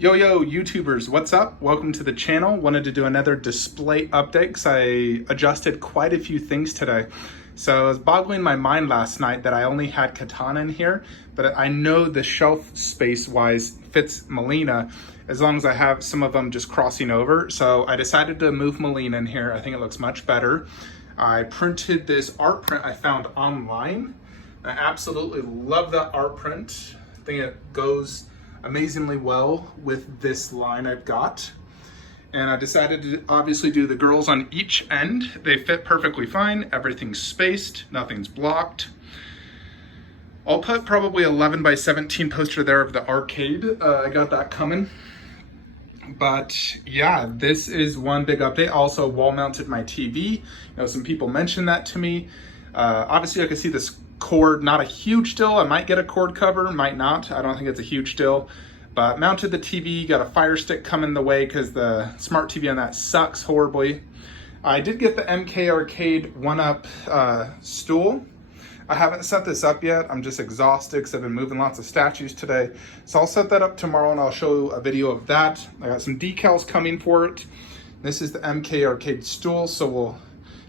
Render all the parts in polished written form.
Yo YouTubers, what's up? Welcome to the channel. Wanted to do another display update because I adjusted quite a few things today. So it was boggling my mind last night that I only had Katana in here, but I know the shelf space wise fits Melina as long as I have some of them just crossing over. So I decided to move Melina in here. I think it looks much better. I printed this art print I found online. I absolutely love that art print. I think it goes amazingly well with this line I've got. And I decided to obviously do the girls on each end. They fit perfectly fine. Everything's spaced, nothing's blocked. I'll put probably 11 by 17 poster there of the arcade. I got that coming. But yeah, this is one big update. Also wall mounted my TV. You know, some people mentioned that to me. Obviously I could see this cord, not a huge deal. I might get a cord cover, might not. I don't think it's a huge deal. But mounted the TV, got a Fire Stick coming the way because the smart TV on that sucks horribly. I did get the MK Arcade 1-up stool. I haven't set this up yet. I'm just exhausted because I've been moving lots of statues today. So I'll set that up tomorrow and I'll show a video of that. I got some decals coming for it. This is the MK Arcade stool, so we'll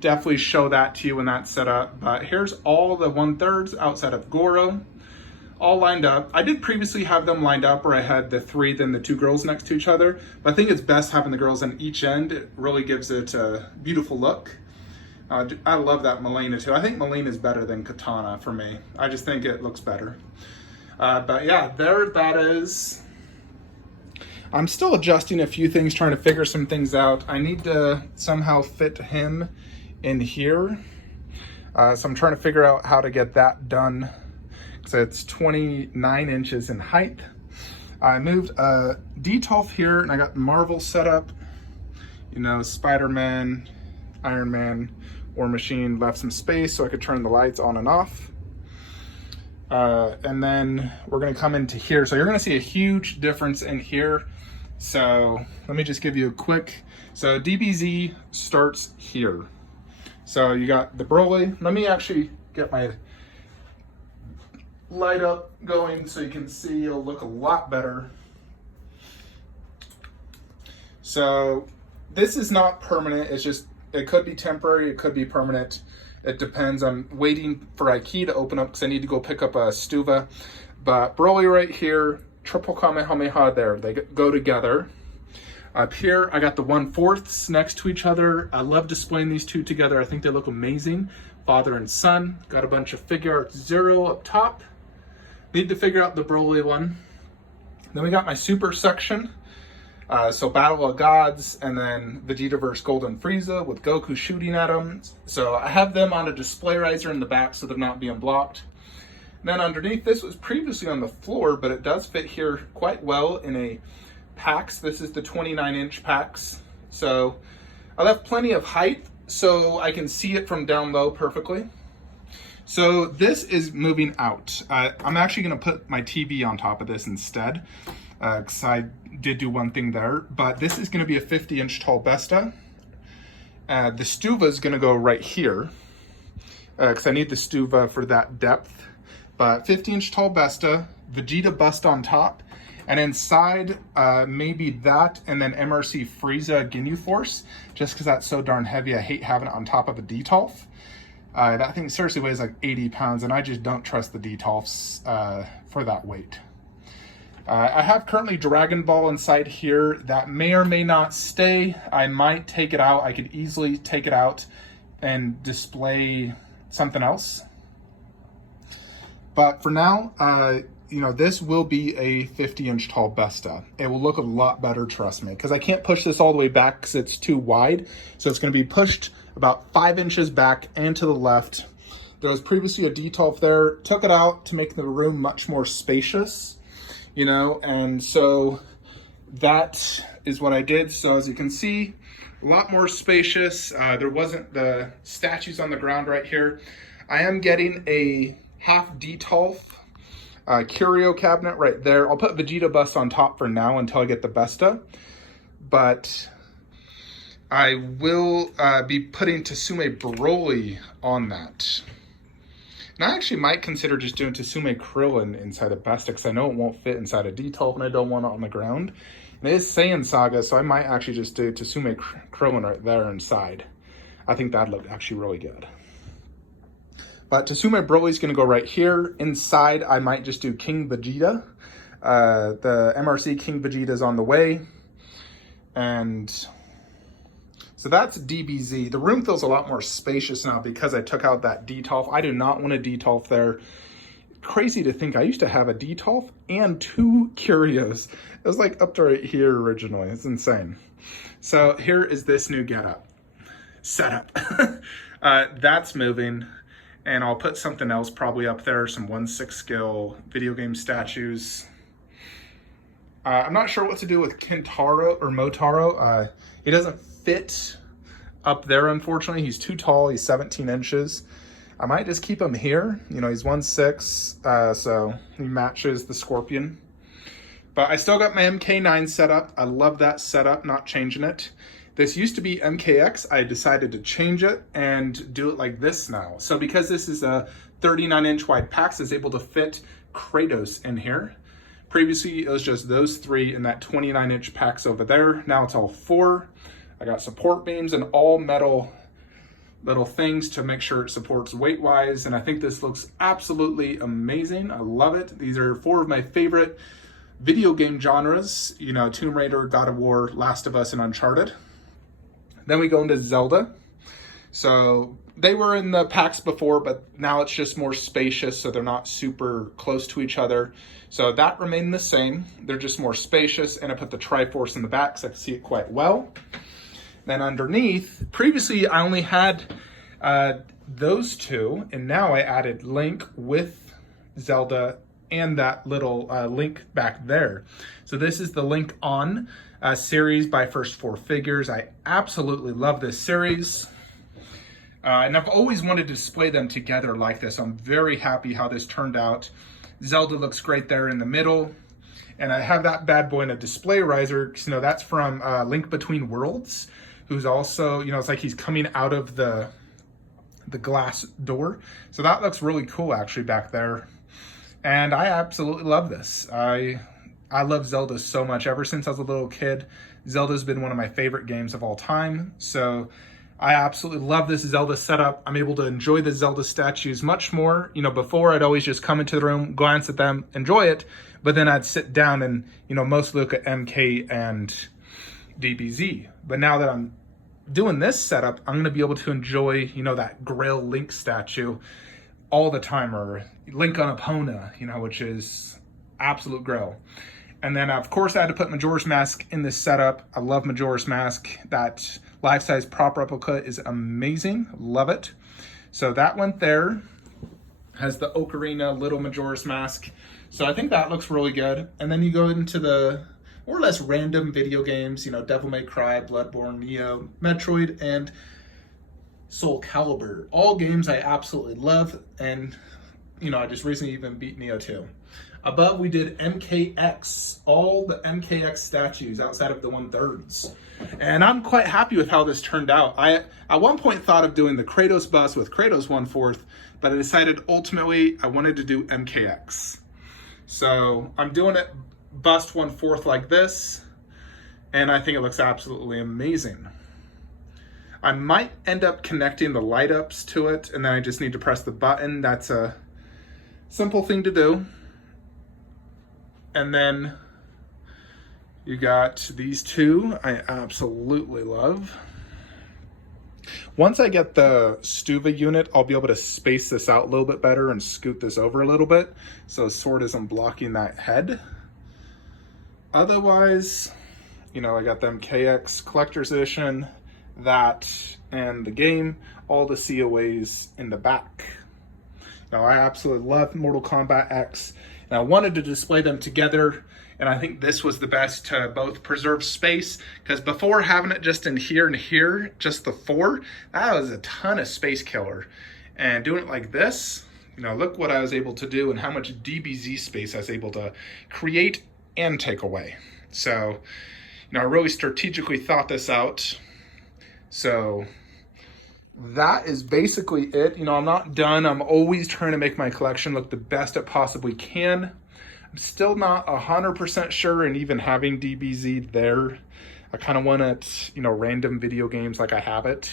definitely show that to you when that's set up. But here's all the 1/3 outside of Goro, all lined up. I did previously have them lined up where I had the three, then the two girls next to each other. But I think it's best having the girls on each end. It really gives it a beautiful look. I love that Melina too. I think Melina is better than Katana for me. I just think it looks better. But yeah, there that is. I'm still adjusting a few things, trying to figure some things out. I need to somehow fit him in here. So I'm trying to figure out how to get that done. So it's 29 inches in height. I moved a detolf here and I got Marvel set up. You know, Spider-Man, Iron Man, War Machine, left some space so I could turn the lights on and off. And then we're gonna come into here. So you're gonna see a huge difference in here. So let me just give you a quick, so DBZ starts here. So you got the Broly. Let me actually get my light up going so you can see. It'll look a lot better. So this is not permanent. It's just, it could be temporary, it could be permanent. It depends. I'm waiting for Ikea to open up because I need to go pick up a Stuva. But Broly right here, triple Kamehameha there. They go together. Up here, I got the 1/4 next to each other. I love displaying these two together. I think they look amazing. Father and son. Got a bunch of figure art Zero up top. Need to figure out the Broly one. Then we got my super section. So Battle of Gods, and then Vegeta vs. Golden Frieza with Goku shooting at them. So I have them on a display riser in the back so they're not being blocked. And then underneath, this was previously on the floor, but it does fit here quite well in a packs. This is the 29-inch packs. So I left plenty of height so I can see it from down low perfectly. So this is moving out. I'm actually gonna put my TV on top of this instead because I did do one thing there, but this is gonna be a 50-inch tall Besta. The Stuva is gonna go right here because I need the Stuva for that depth. But 50-inch tall Besta, Vegeta bust on top, and inside, maybe that, and then MRC Frieza Ginyu Force, just because that's so darn heavy. I hate having it on top of a Detolf. That thing seriously weighs like 80 pounds, and I just don't trust the Detolfs for that weight. I have currently Dragon Ball inside here. That may or may not stay. I might take it out. I could easily take it out and display something else. But for now, you know, this will be a 50-inch tall Besta. It will look a lot better, trust me, because I can't push this all the way back because it's too wide. So it's going to be pushed about 5 inches back and to the left. There was previously a Detolf there. Took it out to make the room much more spacious, you know, and so that is what I did. So as you can see, a lot more spacious. There wasn't the statues on the ground right here. I am getting a half Detolf curio cabinet right there. I'll put Vegeta bust on top for now until I get the Besta, but I will be putting Tsume Broly on that. And I actually might consider just doing Tsume Krillin inside of Besta, because I know it won't fit inside a D12 and I don't want it on the ground. And it is Saiyan Saga, so I might actually just do Tsume Krillin right there inside. I think that'd look actually really good. But Tsume Broly's going to go right here. Inside, I might just do King Vegeta. The MRC King Vegeta is on the way. And so that's DBZ. The room feels a lot more spacious now because I took out that D12. I do not want a D12 there. Crazy to think I used to have a D12 and 2 Curios. It was like up to right here originally. It's insane. So here is this new setup. That's moving. And I'll put something else probably up there, some 1/6 scale video game statues. I'm not sure what to do with Kintaro or Motaro. He doesn't fit up there, unfortunately. He's too tall, he's 17 inches. I might just keep him here. You know, he's 1/6, so he matches the Scorpion. But I still got my MK9 set up. I love that setup, not changing it. This used to be MKX. I decided to change it and do it like this now. So because this is a 39-inch wide packs, it's able to fit Kratos in here. Previously, it was just those 3 in that 29-inch packs over there. Now it's all 4. I got support beams and all metal little things to make sure it supports weight-wise. And I think this looks absolutely amazing. I love it. These are 4 of my favorite video game genres. You know, Tomb Raider, God of War, Last of Us, and Uncharted. Then we go into Zelda. So they were in the packs before, but now it's just more spacious, so they're not super close to each other. So that remained the same. They're just more spacious, and I put the Triforce in the back so I can see it quite well. Then underneath, previously I only had those 2, and now I added Link with Zelda and that little Link back there. So this is the Link On series by First 4 Figures. I absolutely love this series. And I've always wanted to display them together like this. I'm very happy how this turned out. Zelda looks great there in the middle. And I have that bad boy in a display riser, because, you know, that's from Link Between Worlds, who's also, you know, it's like he's coming out of the glass door. So that looks really cool actually back there. And I absolutely love this. I love Zelda so much. Ever since I was a little kid, Zelda's been one of my favorite games of all time. So I absolutely love this Zelda setup. I'm able to enjoy the Zelda statues much more. You know, before I'd always just come into the room, glance at them, enjoy it, but then I'd sit down and, you know, mostly look at MK and DBZ. But now that I'm doing this setup, I'm going to be able to enjoy, you know, that Grail Link statue all the time, or Link on Epona, you know, which is absolute Grail. And then, of course, I had to put Majora's Mask in this setup. I love Majora's Mask. That life-size prop replica is amazing. Love it. So that went there. Has the Ocarina Little Majora's Mask. So I think that looks really good. And then you go into the more or less random video games, you know, Devil May Cry, Bloodborne, Neo, Metroid, and Soul Calibur. All games I absolutely love. And, you know, I just recently even beat Neo 2. Above, we did MKX, all the MKX statues outside of the 1/3. And I'm quite happy with how this turned out. I, at one point, thought of doing the Kratos bust with Kratos 1/4, but I decided ultimately I wanted to do MKX. So I'm doing it bust 1/4 like this, and I think it looks absolutely amazing. I might end up connecting the light ups to it, and then I just need to press the button. That's a simple thing to do. And then you got these 2 I absolutely love. Once I get the Stuva unit, I'll be able to space this out a little bit better and scoot this over a little bit, so the sword isn't blocking that head. Otherwise, you know, I got the MKX Collector's Edition, that, and the game, all the COAs in the back. Now, I absolutely love Mortal Kombat X, and I wanted to display them together, and I think this was the best to both preserve space, because before having it just in here and here, just the 4, that was a ton of space killer. And doing it like this, you know, look what I was able to do and how much DBZ space I was able to create and take away. So, you know, I really strategically thought this out. So that is basically it. You know, I'm not done. I'm always trying to make my collection look the best it possibly can. I'm still not 100% sure, and even having DBZ there, I kind of want it, you know, random video games like I have it.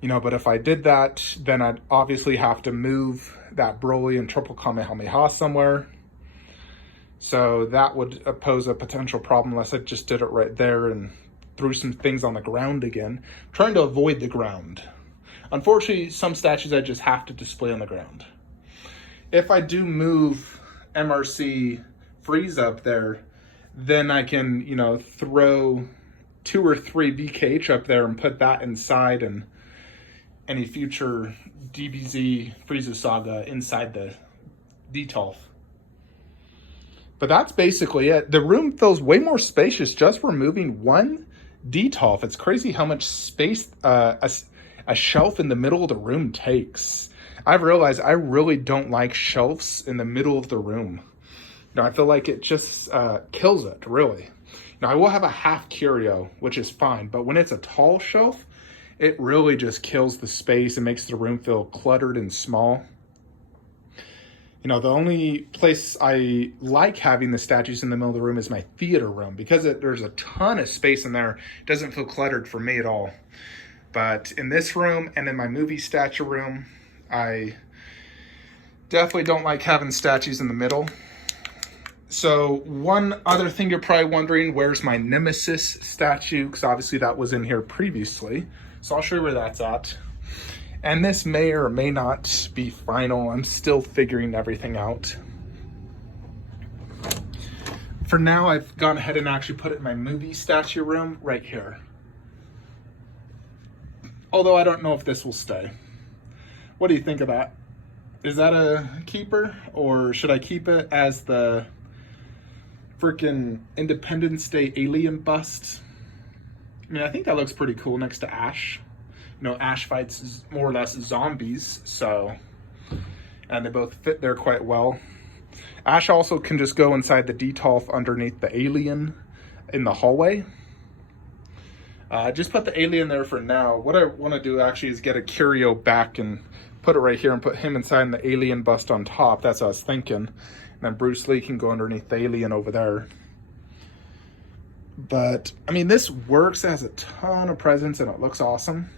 You know, but if I did that, then I'd obviously have to move that Broly and triple Kamehameha somewhere. So that would pose a potential problem unless I just did it right there and threw some things on the ground again. I'm trying to avoid the ground. Unfortunately, some statues I just have to display on the ground. If I do move MRC Frieza up there, then I can, you know, throw 2 or 3 BKH up there and put that inside, and any future DBZ Frieza Saga inside the Detolf. But that's basically it. The room feels way more spacious just removing one Detolf. It's crazy how much space a shelf in the middle of the room takes. I've realized I really don't like shelves in the middle of the room. You know, I feel like it just kills it, really. Now, I will have a half curio, which is fine, but when it's a tall shelf, it really just kills the space and makes the room feel cluttered and small. You know, the only place I like having the statues in the middle of the room is my theater room, because there's a ton of space in there. It doesn't feel cluttered for me at all. But in this room and in my movie statue room, I definitely don't like having statues in the middle. So one other thing you're probably wondering, where's my Nemesis statue? Because obviously that was in here previously. So I'll show you where that's at. And this may or may not be final. I'm still figuring everything out. For now, I've gone ahead and actually put it in my movie statue room right here. Although I don't know if this will stay. What do you think of that? Is that a keeper? Or should I keep it as the freaking Independence Day alien bust? I mean, I think that looks pretty cool next to Ash. You know, Ash fights more or less zombies, so, and they both fit there quite well. Ash also can just go inside the Detolf underneath the alien in the hallway. Just put the alien there for now. What I want to do actually is get a curio back and put it right here and put him inside and the alien bust on top. That's what I was thinking. And then Bruce Lee can go underneath the alien over there. But, I mean, this works. It has a ton of presence and it looks awesome.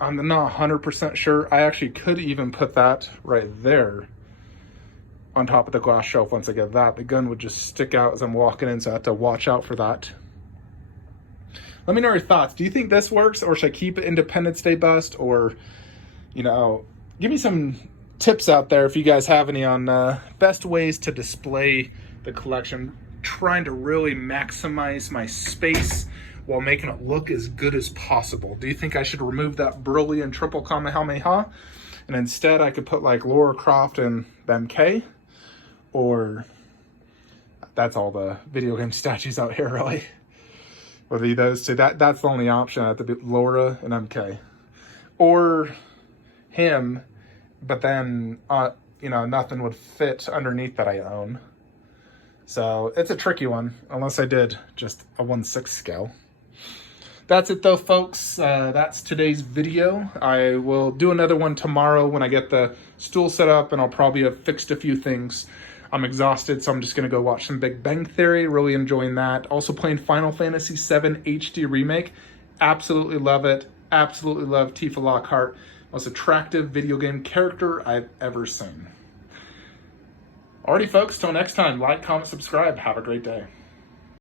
I'm not 100% sure. I actually could even put that right there on top of the glass shelf. Once I get that, the gun would just stick out as I'm walking in, so I have to watch out for that. Let me know your thoughts. Do you think this works, or should I keep it Independence Day bust? Or, you know, give me some tips out there if you guys have any on best ways to display the collection. Trying to really maximize my space while making it look as good as possible. Do you think I should remove that Broly and triple Kamehameha, and instead I could put like Lara Croft and the MK? Or that's all the video game statues out here, really? Or those two? That's the only option. I have to be Laura and MK. Or him, but then, you know, nothing would fit underneath that I own. So it's a tricky one, unless I did just a 1/6 scale. That's it though, folks. That's today's video. I will do another one tomorrow when I get the stool set up, and I'll probably have fixed a few things. I'm exhausted, so I'm just going to go watch some Big Bang Theory. Really enjoying that. Also playing Final Fantasy VII HD Remake. Absolutely love it. Absolutely love Tifa Lockhart. Most attractive video game character I've ever seen. Alrighty, folks. Till next time, like, comment, subscribe. Have a great day.